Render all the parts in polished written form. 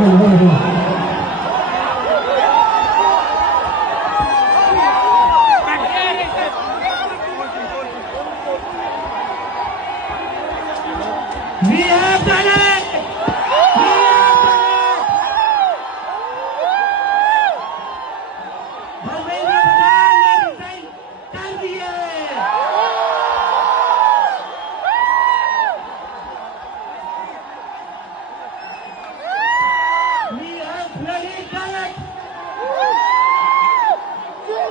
We have done it! We have done it! Dharmendra Pradhan ने resign कर दिए। We have bloody done it!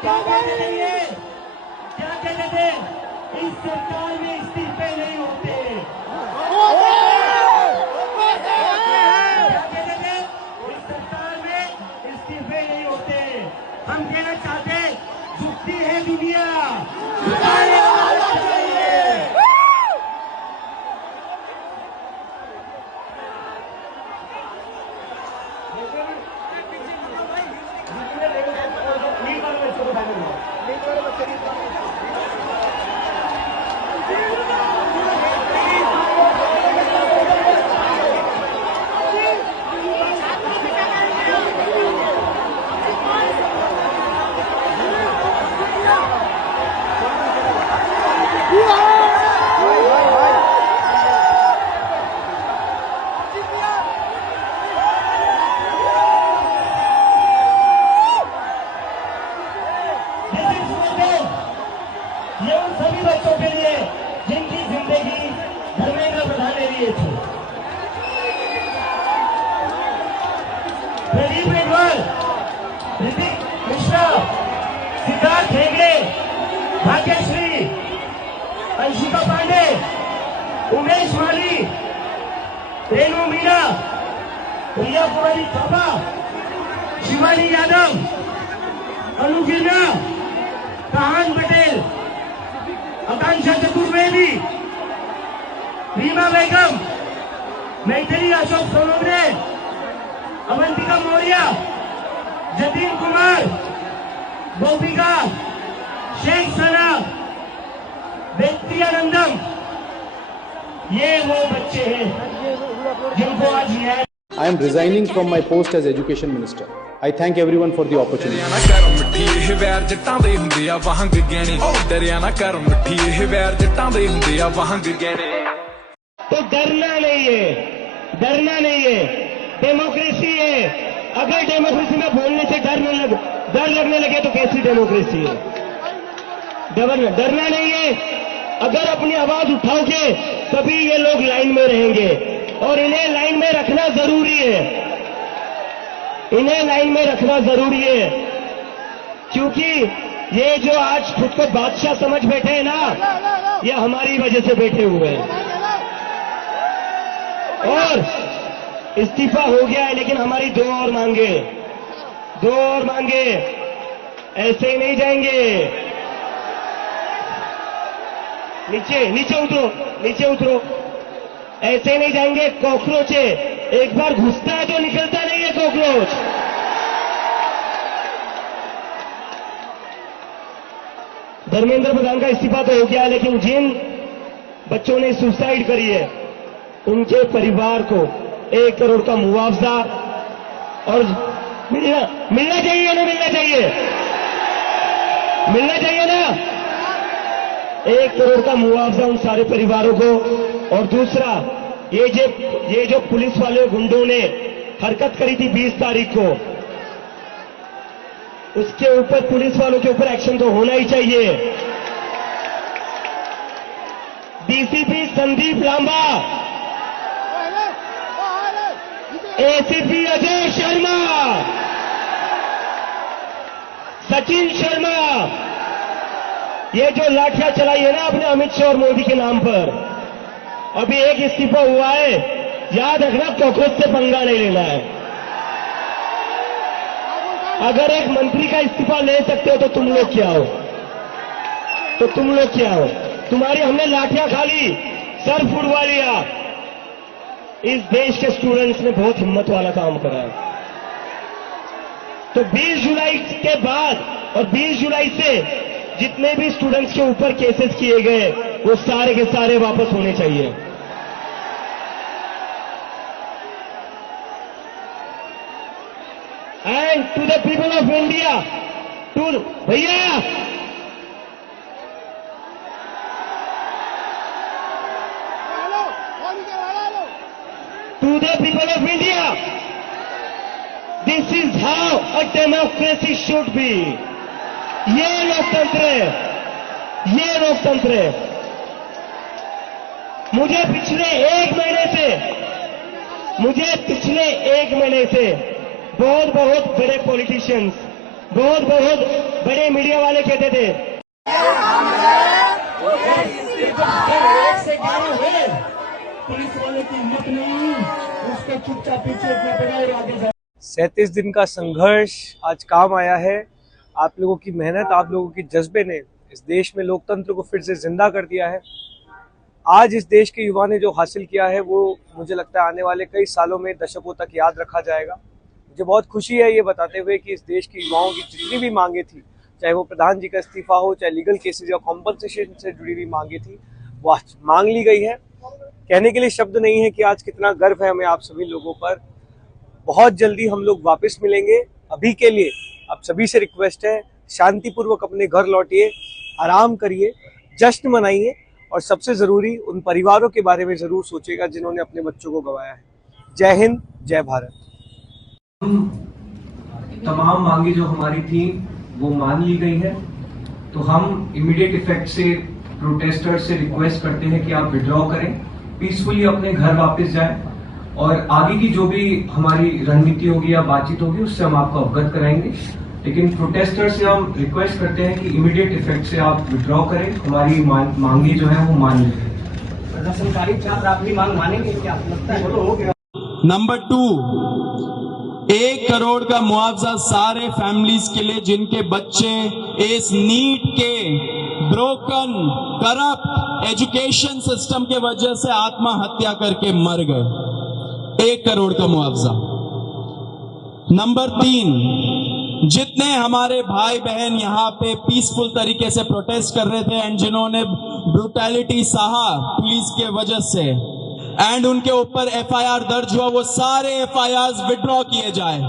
क्या कहते थे ये? क्या कहते थे? इस सरकार में इस्तीफे नहीं होते। हम कहना चाहते झुकती है दुनिया, झुकाने वाला चाहिए। ये उन सभी बच्चों के लिए जिनकी जिंदगी धर्मेंद्र प्रधान ने लिए थी। प्रदीप मेघवाल, ऋतिक मिश्रा, सिद्धार्थ हेगड़े, भाग्यश्री, अंशिका पांडे, उमेश माली, रेणु मीना, प्रिया कुमारी थापा, शिवानी यादव, अनु गिरना, कहान पटेल, आकांक्षा चतुर्वेदी, रीमा बेगम, मैथिली अशोक सोनोग्रे, अवंतिका मौर्य, जतीन कुमार, गोपिका, शेख सना, वेत्रियानंदम, ये वो बच्चे हैं जिनको आज न्याय। I am resigning from my post as Education Minister. I thank everyone for the opportunity. तो डरना नहीं है, डरना नहीं है। डेमोक्रेसी है। अगर डेमोक्रेसी में बोलने से डर लगने लगे तो कैसी डेमोक्रेसी है? डरना नहीं है। अगर अपनी आवाज उठाओगे तभी ये लोग लाइन में रहेंगे और इन्हें लाइन में रखना जरूरी है। इन्हें लाइन में रखना जरूरी है क्योंकि ये जो आज खुद को बादशाह समझ बैठे हैं ना, ये हमारी वजह से बैठे हुए हैं। और इस्तीफा हो गया है लेकिन हमारी दो और मांगे ऐसे ही नहीं जाएंगे। नीचे उतरो ऐसे नहीं जाएंगे। कॉकरोच है, एक बार घुसता है तो निकलता नहीं है कॉकरोच। धर्मेंद्र प्रधान का इस्तीफा तो हो गया है लेकिन जिन बच्चों ने सुसाइड करी है उनके परिवार को 1 करोड़ का मुआवजा और मिलना चाहिए ना? मिलना चाहिए ना? 1 करोड़ का मुआवजा उन सारे परिवारों को। और दूसरा, ये जो पुलिस वाले गुंडों ने हरकत करी थी 20 तारीख को, उसके ऊपर पुलिस वालों के ऊपर एक्शन तो होना ही चाहिए। डीसीपी संदीप लांबा, एसीपी अजय शर्मा, सचिन शर्मा, ये जो लाठियां चलाई है ना अपने अमित शाह और मोदी के नाम पर, अभी एक इस्तीफा हुआ है, याद रखना कॉकरोच से पंगा नहीं लेना है। अगर एक मंत्री का इस्तीफा ले सकते हो तो तुम लोग क्या हो? तुम्हारी हमने लाठियां खा ली, सर फुड़वा लिया। इस देश के स्टूडेंट्स ने बहुत हिम्मत वाला काम करा है। तो 20 जुलाई के बाद और 20 जुलाई से जितने भी स्टूडेंट्स के ऊपर केसेस किए गए वो सारे के सारे वापस होने चाहिए। and to the people of India, to भैया to the people of India, this is how a democracy should be. ये लोकतंत्र है, ये लोकतंत्र है। मुझे पिछले एक महीने से बहुत बड़े पॉलिटिशियंस, बहुत बड़े मीडिया वाले कहते थे पुलिस वाले की हिम्मत नहीं, उसको चुपचाप पीछे रखना पड़ेगा और आगे जाए। 37 दिन का संघर्ष आज काम आया है। आप लोगों की मेहनत, आप लोगों की जज्बे ने इस देश में लोकतंत्र को फिर से जिंदा कर दिया है। आज इस देश के युवा ने जो हासिल किया है वो मुझे लगता है आने वाले कई सालों में, दशकों तक याद रखा जाएगा। मुझे बहुत खुशी है ये बताते हुए कि इस देश के युवाओं की जितनी भी मांगे थी, चाहे वो प्रधान जी का इस्तीफा हो, चाहे लीगल केसेज या कॉम्पनसेशन से जुड़ी हुई मांगे थी, वो आज मांग ली गई है। कहने के लिए शब्द नहीं है कि आज कितना गर्व है हमें आप सभी लोगों पर। बहुत जल्दी हम लोग वापस मिलेंगे। अभी के लिए आप सभी से रिक्वेस्ट है, शांतिपूर्वक अपने घर लौटिए, आराम करिए, जश्न मनाइए और सबसे जरूरी उन परिवारों के बारे में जरूर सोचिएगा जिन्होंने अपने बच्चों को गंवाया है। जय हिंद, जय भारत। तमाम मांगे जो हमारी थी वो मान ली गई है, तो हम इमीडिएट इफेक्ट से प्रोटेस्टर्स से रिक्वेस्ट करते हैं कि आप विड्रॉ करें, पीसफुली अपने घर वापस जाएं और आगे की जो भी हमारी रणनीति होगी या बातचीत होगी उससे हम आपको अवगत कराएंगे। लेकिन प्रोटेस्टर्स से हम रिक्वेस्ट करते हैं कि इमीडिएट इफेक्ट से आप विड्रॉ करें, हमारी मांगे जो है वो मान लें। प्रदर्शनकारी छात्र अपनी मांग मानेंगे क्या लगता है? बोलो हो गया। नंबर 2, 1 करोड़ का मुआवजा सारे फैमिलीज के लिए जिनके बच्चे इस नीट के ब्रोकन करप्ट एजुकेशन सिस्टम के वजह से आत्महत्या करके मर गए। 1 करोड़ का मुआवजा। नंबर 3, जितने हमारे भाई बहन यहाँ पे पीसफुल तरीके से प्रोटेस्ट कर रहे थे एंड जिन्होंने ब्रूटैलिटी सहा पुलिस के वजह से एंड उनके ऊपर FIR दर्ज हुआ, वो सारे FIRs विड्रॉ किए जाए।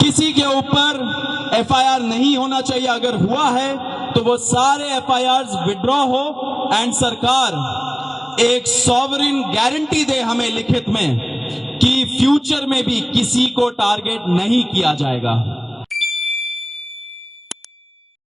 किसी के ऊपर FIR नहीं होना चाहिए, अगर हुआ है तो वो सारे FIRs विड्रॉ हो एंड सरकार एक सॉवरिन गारंटी दे हमें लिखित में कि फ्यूचर में भी किसी को टारगेट नहीं किया जाएगा।